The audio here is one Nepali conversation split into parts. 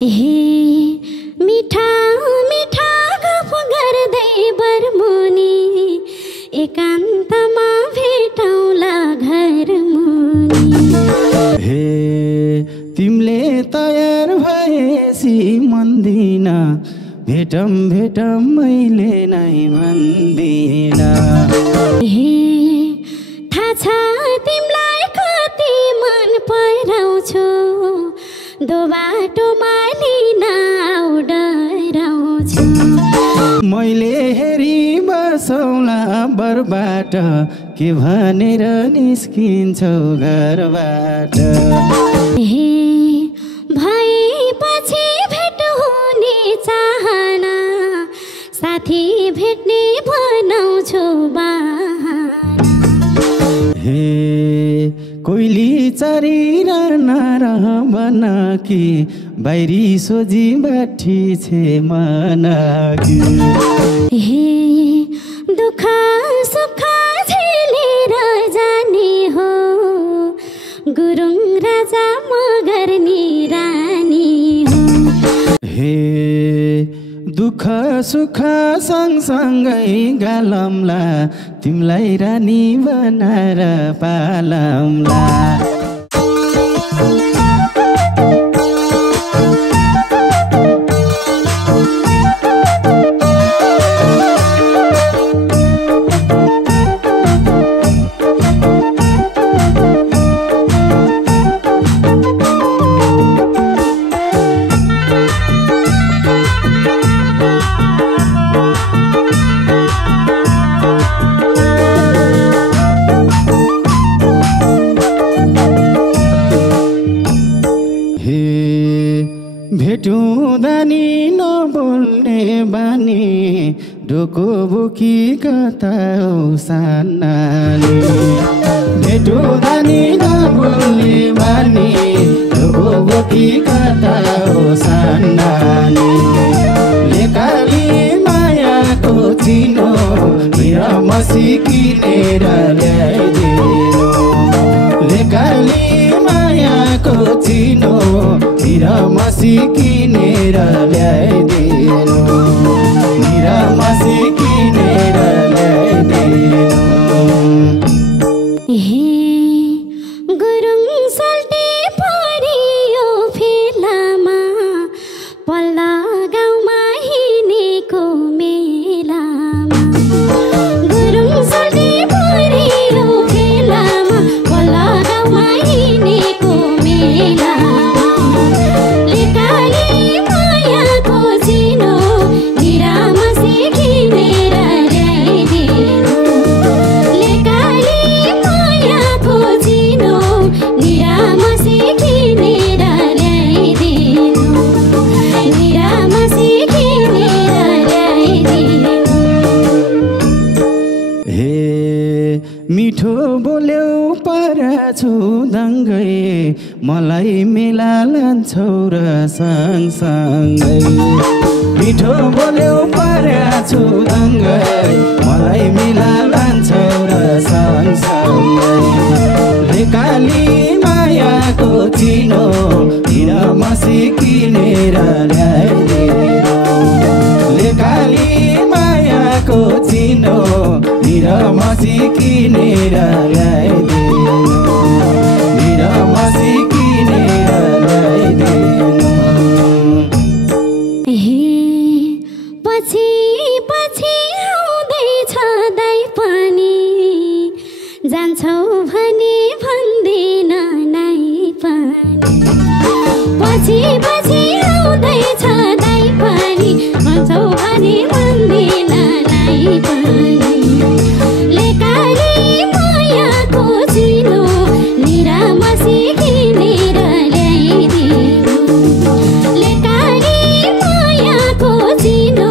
मिठा मिठा गफ गर्दै बरमुनि एकान्तमा भेटौँला घर मुनि। तिमीले तयार भएसी मन्दिन भेटम भेटम मैले नै भन्दिन। थाहा छ तिमीलाई कति मन पराउँछु, दो बाटोमा लिन डराउँछु। मैले हेरी बसौला बरबाट के भनेर निस्किन्छौ घरबाट। भएपछि भेट हुने चाहना, साथी भेट्ने बनाउँछु बहाना। कोइली चरिरहन बन कि बाहिरी सोझी बैठी छे मन कि। दुख सुख झेलेर जाने हो, गुरुङ राजा मगर्नी रानी हो। दुख सुख सँगसँगै गालमला, तिमीलाई रानी बनाएर पालमला। भेटुँदा नि नबोल्ने बानी, ढोको बोकी कता हो सानाले। भेटुँदा नि नबोल्ने बानी, ढोको बोकी कता हो सानाले। लेकाली मायाको चिनो मेरा मसी किनेर ल्याइदिनु। लेकाली मायाको चिनो मेरा मसी किनेर ल्याइदिनु। मेरा मसी किनेर ल्याइदिनु। गुरुङ सल्टे परियो फेलामा, पल्ला गाउँमा हिँडेको मेलामा। गुरुङ सल्टे परियो फेलामा, पल्ला गाउँमा हिँडेको मेलामा। मिठो बोल्यौ पराछु दङ्गै, मलाई मेला लान्छौ र सँगसँगै। मिठो बोल्यौ पराछु दङ्गै, मलाई मेला लान्छौ र सँगसँगै। लेकाली मायाको चिनो मेरा मसी किनेर ल्याइदिनु। लेकाली मायाको चिनो मेरा मसी किनेर ल्याइदिनु। मेरा मसी किनेर ल्याइदिनु। पछि पछि आउँदैछ दाइ पनि, जान्छौ भने भन्दिन नै पनि। पछि पछि आउँदैछ दाइ पनि, भन्छौ भने भन्दिन नै पनि। लेकाली मायाको चिनो मेरा मसी किनेर ल्याइदिनु। लेकाली मायाको चिनो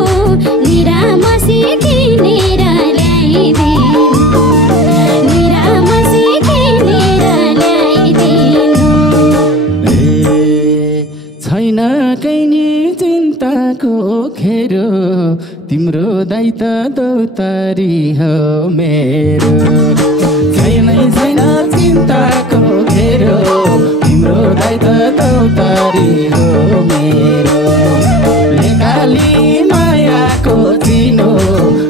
मेरा मसी किनेर ल्याइदिनु। मेरा मसी किनेर ल्याइदिनु। छैन निकै नि चिन्ताको खेरो तिम्रो दाइ त दौतारी हो मेरो छैनै छैन चिन्ताको खेरो तिम्रो दाइ त दौतारी हो मेरो लेकाली मायाको चिनो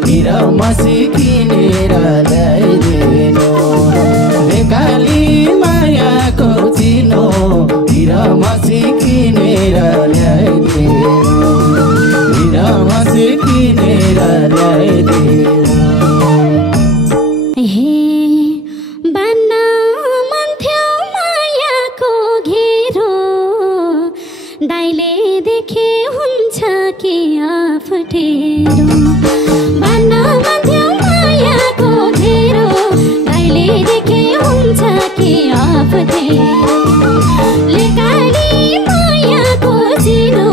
हिरा मसी किनेर ल्याइदिनु लेकाली मायाको चिनो हिरा मसी किनेर ल्याइदिनु हिरा मसी किनेर ल्याइदिनु हे बन्न मन थियो मायाको घेरो दाइले देखे हुन्छ कि अप्ठ्यारो बन्न मन थियो मायाको घेरो दाइले देखे हुन्छ कि अप्ठ्यारो लेकाली मायाको चिनो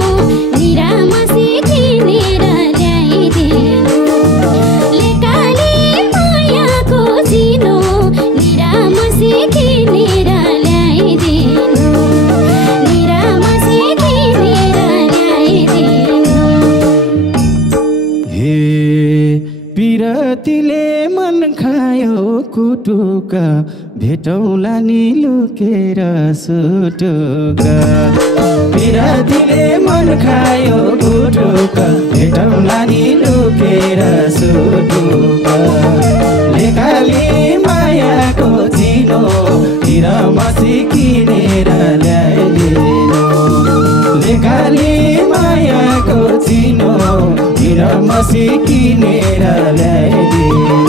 निरामसी किनेर ल्याइदिनु लेकाली मायाको चिनो निरामसी किनेर ल्याइदिनु निरामसी किनेर ल्याइदिनु हे पिरतीले मन खायो कुटुका भेटौला नि लुकेर सुटुका पिरतीले मन खायो कुटुका भेटौला नि लुकेर सुटुका लेकाली मायाको चिनो हिरा मसी किनेर ल्याइदिनु लेकाली मायाको चिनो हिरा मसी किनेर ल्याइदिनु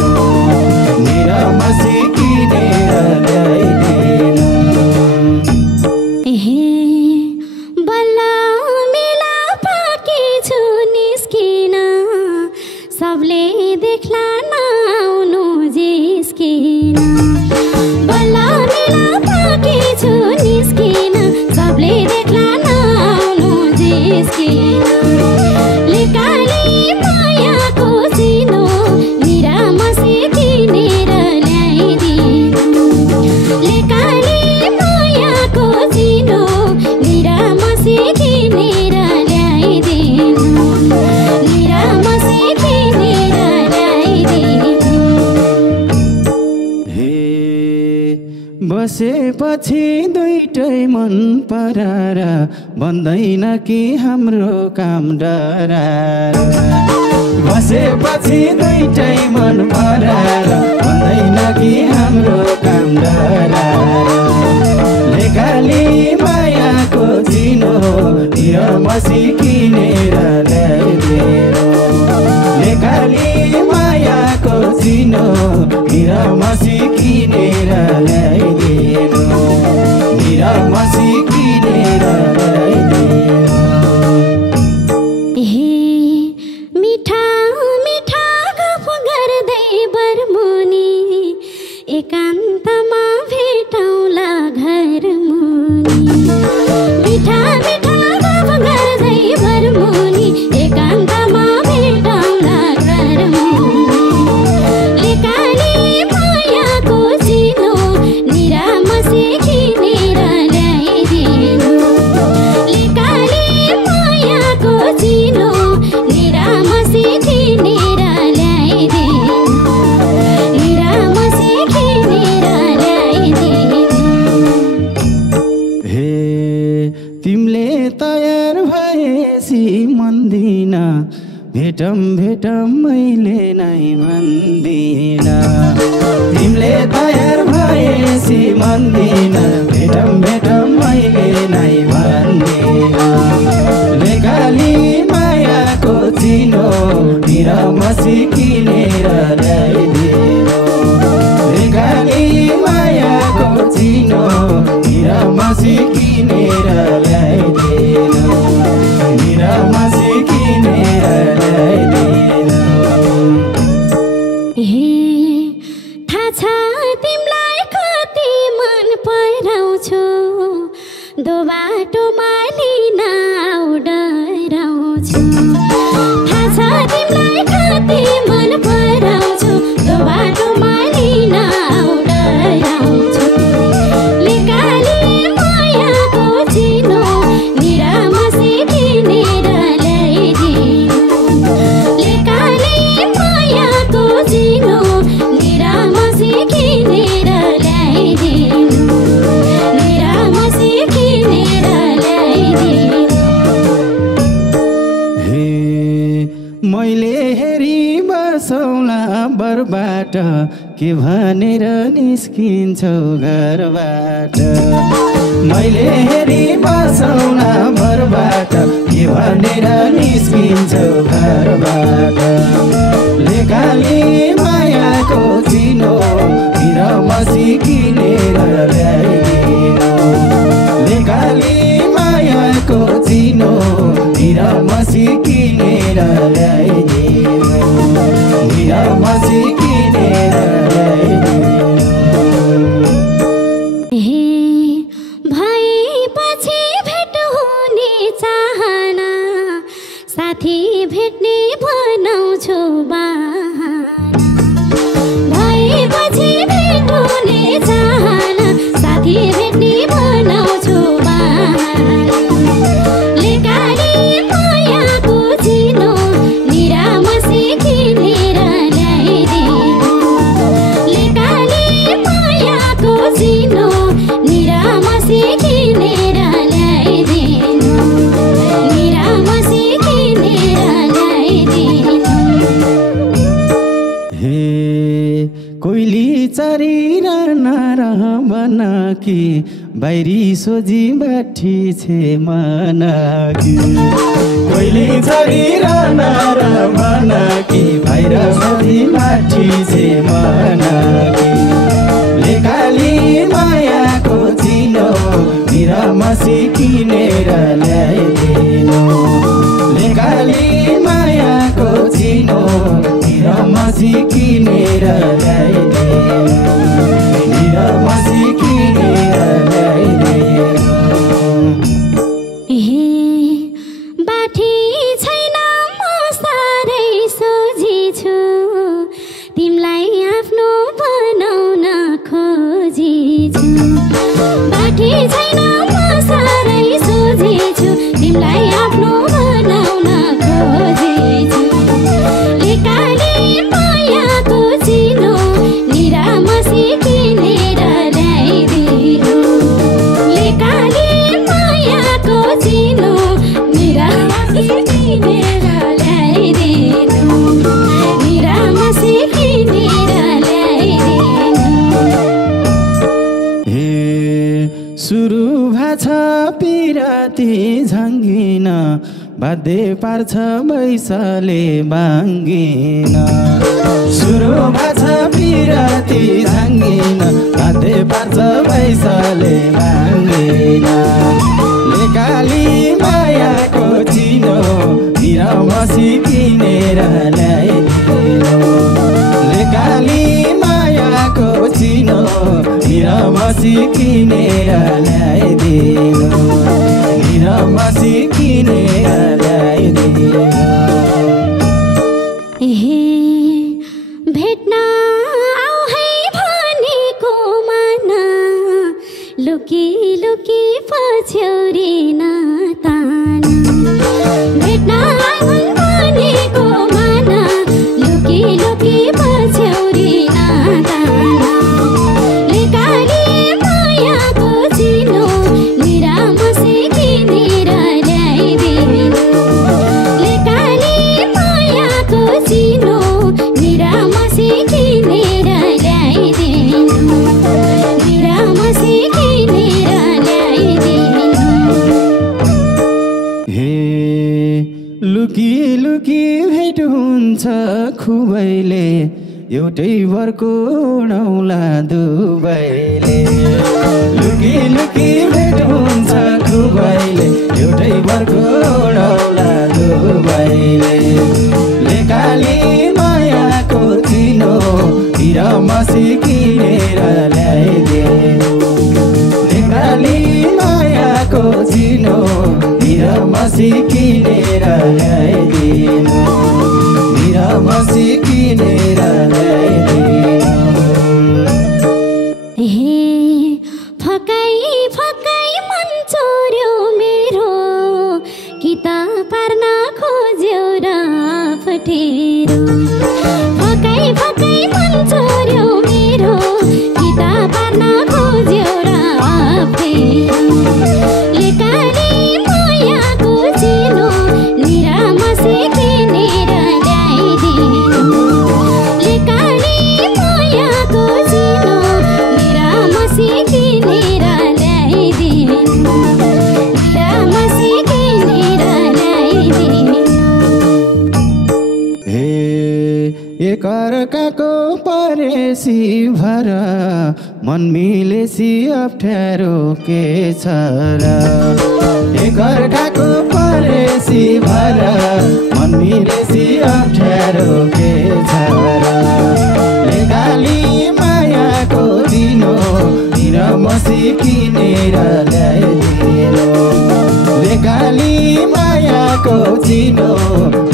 हिरा मसी किनेर ल्याइदिनु हे बल्ल मेला पाकी छु निस्किन सबले देख्ला नआउनु जिस्किन बल्ल मेला पाकी छु निस्किन सबले देख्ला नआउनु जिस्किन लेकाली मायाको चिनो निरामसी किनेर ल्याइदिनु लेकाली मायाको चिनो निरामसी किनेर ल्याइदिनु निरामसी किनेर ल्याइदिनु हे बसेपछि दुईटै मन परारा भन्दैन कि हाम्रो काम डरारा बसेपछि दुईटै मन परारा भन्दैन कि हाम्रो काम डरारा लेकाली मायाको चिनो हिरा मसी किनेर ल्याइदिनु लेकाली मायाको चिनो हिरा मसी किनेर ल्याइदिनु हिरा मसी किनेर ल्याइदिनु हे मिठा मिठा गफ गर्दै बरमुनि एकान्तमा भेटौँला घर मुनि मिठा मिठा गफ गर्दै बरमुनि एकान्तमा भेटौँला घर मुनि लेकाली मायाको चिनो निरामसी किनेर ल्याइदिनु लेकाली मायाको चिनो निरामसी किनेर ल्याइदिनु निरामसी किनेर ल्याइदिनु हे तिमीले तयार भएपछि मन्दिन भेटम भेटम मैले नै भन्दिन तिमीले तयार भएपछि मन्दिन भेटम भेटम मैले नै भन्दिन लेकाली मायाको चिनो हिरा मसी किनेर ल्याइदिनु लेकाली मायाको चिनो हिरा मसी किनेर ल्याइदिनु हिरा मसी किनेर ल्याइदिनु हे थाहा छ तिमीलाई कति मन पराउँछु दो बाटोमा लिन आउ डराउँछु थाहा छ तिमीलाई कति मन मैले हेरी बसौला बरबाट के भनेर निस्किन्छौ घरबाट मैले हेरी बसौला बरबाट के भनेर निस्किन्छौ घरबाट लेकाली मायाको चिनो हिरा मसी किनेर ल्याइदिनु लेकाली मायाको चिनो हिरा मसी किनेर ल्याइदिनु हिरा मसी किनेर भएपछि भेट हुने चाहना साथी भेट्ने बनाउँछु बहाना भएपछि भेट हुने चाहना साथी भेट्ने बनाउँछु बहाना लेकाली मायाको चिनो निरामसी किनेर ल्याइदिनु लेकाली मायाको चिनो निरामसी किनेर ल्याइदिनु निरामसी किनेर ल्याइदिनु हे कोइली चरिरहन बनाकी बाहिरी सोझी बैठी छे मनाकी कोइली चरिरहन बनाकी बाहिर सोझी बैठी छे मनाकी लेकाली मायाको चिनो निरामसी किनेर ल्याइदिनु लेकाली मायाको चिनो निरामसी किनेर ल्याइदिनु निरामसी किनेर ल्याइदिनु बाठी छैन म साह्रै सोझी छु तिमीलाई आफ्नो बनाउन खोजी छु बाठी छैन म साह्रै सोझी छु तिमीलाई आफ्नो बनाउन खोजी छु लेकाली मायाको चिनो निरामसी किनेर ल्याइदिनु लेकाली मायाको चिनो निरामसी किनेर ल्याइदिनु निरामसी किनेर ल्याइदिनु हे सुरु भाछ पिराती झङ्गिन बाध्य पार्छ बैसले बाङ्गिन सुरु भाछ पिराती झङ्गिन बाध्य पार्छ बैसले बाङ्गिन लेकाली मायाको चिनो निरामसी किनेर ल्याइदिनु लेकाली मायाको चिनो निरामसी किनेर ल्याइदिनु निरामसी किनेर ल्याइदिनु भेट्न आऊ है भनेको मन लुकी लुकी पछ्यौरिन तान भेट्न आऊ भनेको मन लुकी लुकी पछ्यौरिन तान लेकाली मायाको चिनो निरामसी किनेर ल्याइदिनु लेकाली मायाको चिनो निरामसी किनेर ल्याइदिनु निरामसी किनेर ल्याइदिनु हे लुकी लुकी भेट हुन्छ खुबैले एउटै वरको उडौला दुबैले लुकी लुकी भेट हुन्छ खुबैले एउटै वरको उडौला दुबैले लेकाली मायाको चिनो निरामसी किनेर ल्याइदिनु लेकाली मायाको चिनो निरामसी किनेर ल्याइदिनु निरामसी किनेर ल्याइदिनु फकाइ फकाइ मन चोर्यो मेरो कि त पार्न खोज्यो र फटेरो फकाइ फकाइ मन चोर्यो मेरो कि त पार्न खोज्यो र फटेरो लेकाली मायाको चिनो निरामसी किनेर ल्याइदिनु एकअर्काको परेसी भर मन मिलेसी अप्ठ्यारो के छ र एकअर्काको परेसी भर मन मिलेसी अप्ठ्यारो के छ र लेगाली मायाको दिनो निरमसी किनेर ल्याइदिनु लेगाली मायाको चिनो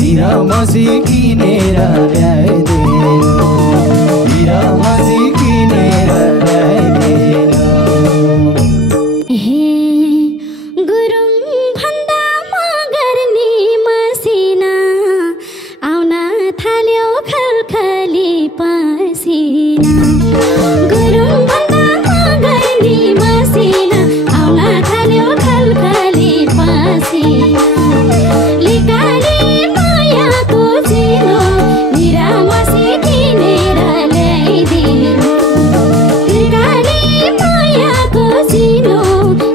निरमसी किनेर ल्याइदिनु निरमसी किनेर ल्याइदिनु हे गुरुङ भन्दा मगर्नी मसिना आउन थाल्यो खलखली पसिना गुरुङ भन्दा मगर्नी मसिना आउन थाल्यो खलखली पसिना लिकाली मायाको चिनो निरामसी किनेर ल्याइदिनु लिकाली मायाको चिनो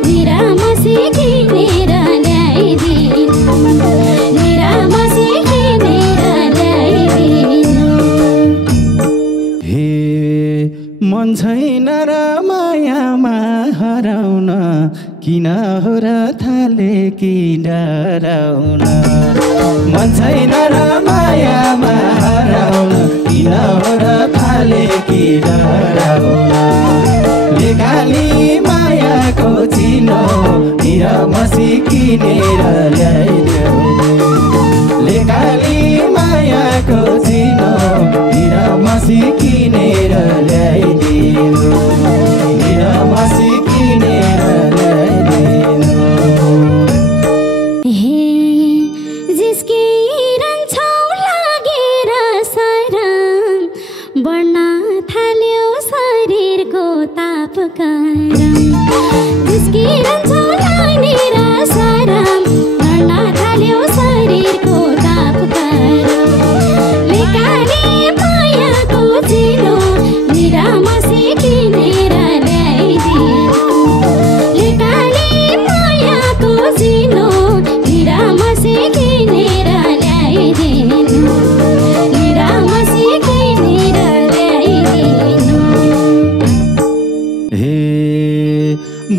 निरामसी किनेर ल्याइदिनु निरामसी किनेर ल्याइदिनु हे मन छैन र मायामा हराउन किन हो र थाले कि डराउन मन छैन र मायामा हराउन किन हो र थाले कि डराउन लेखाली मायाको चिनो निरमसी किनेर ल्याइदिनु लेखाली मायाको चिनो निरमसी किनेर ल्याइदिनु निरमसी किनेर ल्याइदिनु हे जिस्किरहन्छौ लागेर सरम बढ्न थाल्यो शरीरको तापक्रम जिस्किरहन्छौ लागेर सरम बढ्न थाल्यो शरीरको तापक्रम लेकाली मायाको चिनो निरामसी किनेर ल्याइदिनु लेकाली मायाको चिनो निरामसी किनेर ल्याइदिनु निरामसी किनेर ल्याइदिनु हे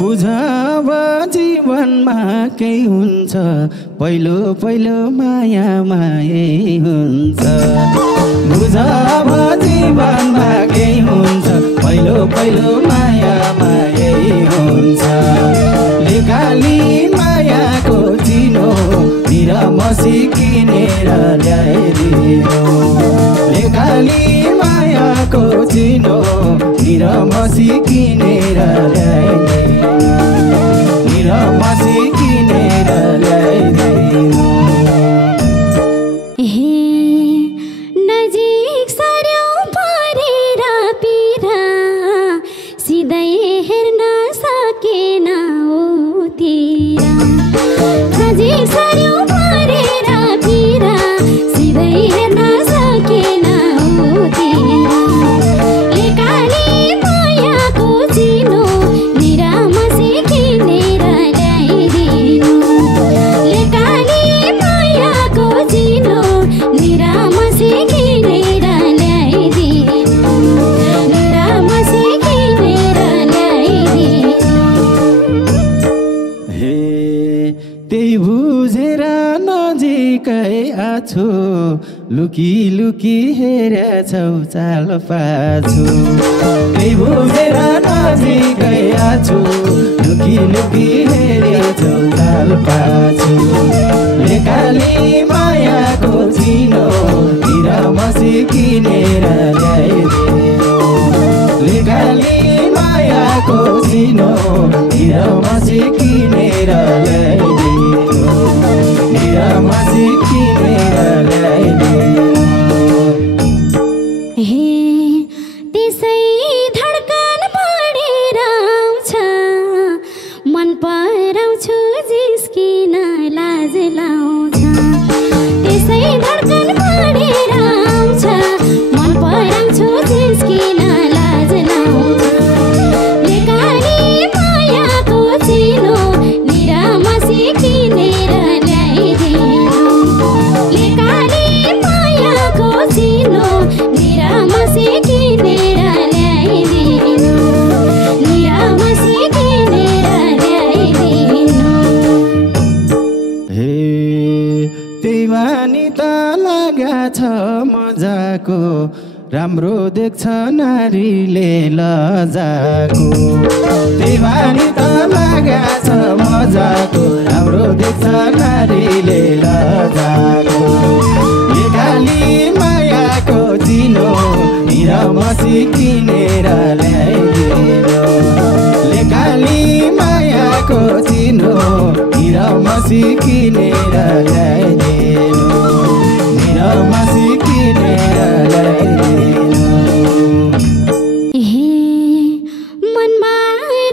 बुझाव जीवनमा केही हुन्छ पहिलो पहिलो माया मायै हुन्छ बुझाव जीवनमा केही हुन्छ पहिलो पहिलो माया मायै हुन्छ लेखाली मायाको चिनो निरमसी किनेर ल्याइदिनु लेखाली मायाको चिनो निरमसी किनेर ल्याइदिनु निरमसी किनेर ल्याइदिनु हे नजिक सर्यो परेर पिरा सिधै हेर्न सकेन उतिर नजिक सर्यो परेर पिरा सिधै हेर्न सकेन उतिर लेकाली मायाको चिनो निरामसी किनेर ल्याइदिनु लेकाली मायाको चिनो निरामसी किनेर ल्याइदिनु निरामसी किनेर ल्याइदिनु हे त्यही बुझेर नजिकै आछु लुकी लुकी हेरेछौ चाल पाछु त्यही बुझेर नजिकै आछु लुकी लुकी हेरेछौ चाल पाछु लेखाली मायाको चिनो निरमसी किनेर ल्याइदिनु लेखाली मायाको चिनो निरमसी किनेर ल्याइदिनु निरमसी किनेर ल्याइदिनु हे त्यसै धड्कन बढेर आउँछ मन पराउँछु जिस्किन लाज लाउँछ त्यसै धड्कन बढेर आउँछ मन पराउँछु जिस्किन लाज लाउँछ लेकाली मायाको चिनो निरामसी किनेर ल्याइदिनु त्यही बानी त लाग्या छ मजाको राम्रो देख्छ नारीले लजाको त्यही बानी त लाग्या छ मजाको राम्रो देख्छ नारीले लजाको लेकाली मायाको चिनो निरमसी किनेर ल्याइदिनु लेकाली मायाको चिनो निरमसी किनेर ल्याइदिनु निरमसी किनेर ल्याइदिनु मनमा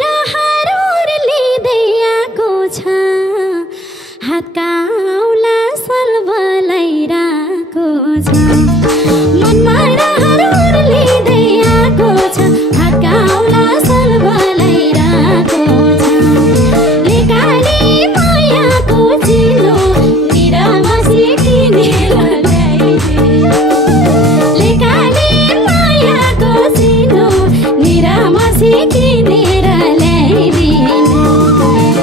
रहर लिँदै आएको छ हातका औला सल्बलाइरहेको छ मनमा रहर लिँदै आएको छ हातका औला सल्बलाइरहेको छ लेकाली मायाको चिनो निरमसी किनेर ल्याइदिनु लेकाली मायाको चिनो निरमसी किनेर ल्याइदिनु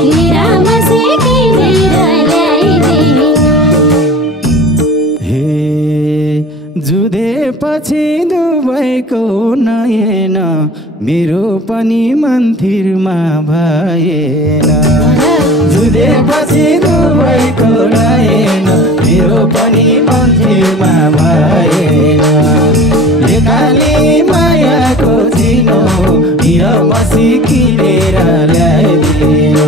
निरमसी किनेर ल्याइदिनु जुधेपछि दुबईको नयन मेरो पनि मन्दिरमा भएन जुधेपछि दुबईको नयन मेरो पनि मन्दिरमा भएन लेकाली मायाको चिनो निरमसी किनेर ल्याइदिनु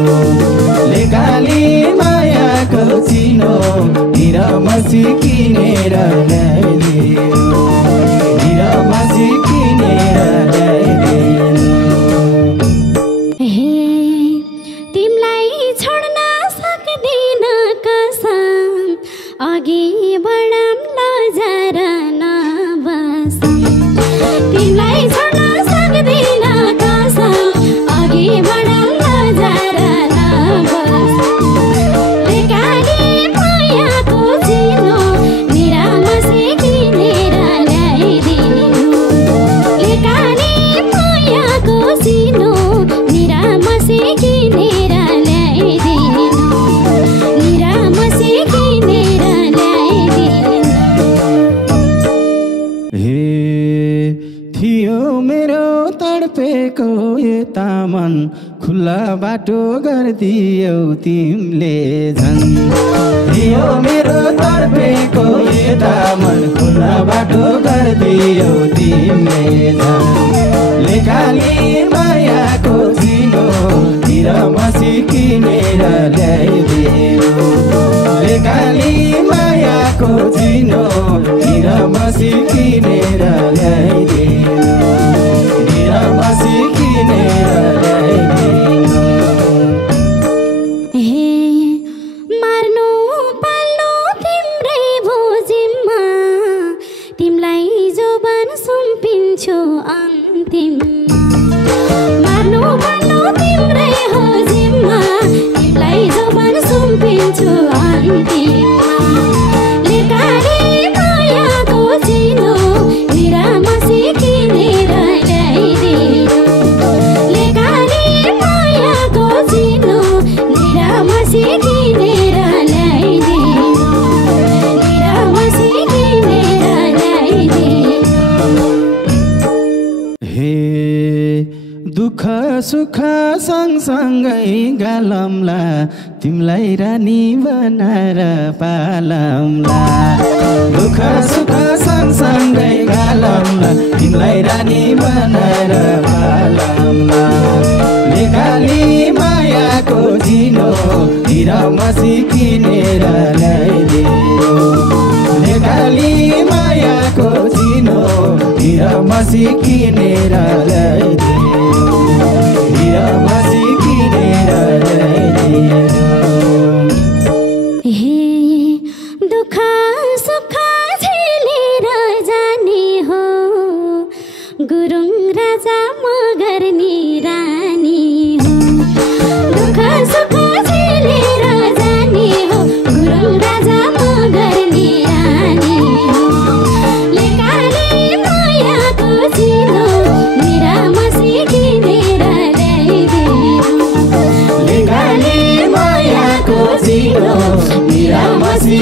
लेकाली मायाको चिनो निरमसी किनेर ल्याइदिनु निरमसी किनेर ल्याइदिनु तिमीलाई छोड्न सक्दिन कसम अघि बढाम लजार नबसम तिमीलाई छोड्न सक्दिन कसम अघि बढाम लजार नबसम लेकाली मायाको चिनो निरमसी किनेर ल्याइदिनु लेकाली मायाको चिनो निरमसी किनेर ल्याइदिनु निरमसी किनेर ल्याइदिनु थियो मेरो तडपेको यता मन खुल्ला बाटो गरिदियौ तिमीले झन् थियो मेरो तडपेको यता मन खुल्ला बाटो गरिदियौ तिमीले झन् लेकाली मायाको चिनो निरमसी किनेर ल्याइदिनु लेकाली मायाको चिनो निरमसी किनेर ल्याइदिनु निरमसी किनेर ल्याइदिनु मार्नु पाल्नु तिम्रै भोजिममा तिमीलाई जोबन सुम्पिन्छु अन्तिममा मार्नु पाल्नु तिम्रै हो जिम्मा तिमीलाई जोबन सुम्पिन्छु अन्तिममा लेकाली मायाको चिनो निरमसी किनेर ल्याइदिनु लेकाली मायाको चिनो निरमसी किनेर ल्याइदिनु निरमसी किनेर ल्याइदिनु दुःख सुख सँगसँगै गालमला तिमीलाई रानी बनाएर पालमला दुःख सुख सँगसँगै गालमला तिमीलाई रानी बनाएर पालमला लेकाली मायाको चिनो निरमसी किनेर ल्याइदिनु लेकाली मायाको चिनो निरमसी किनेर ल्याइदिनु निरमसी किनेर ल्याइदिनु दुःख सुख झेलेर जाने हो गुरुङ राजा मगर रानी हो दुःख सुख झेलेर जाने हो गुरुङ राजा मगर रानी हो लेकाली मायाको चिनो निरमसी किनेर ल्याइदिनु लेकाली मायाको चिनो निरमसी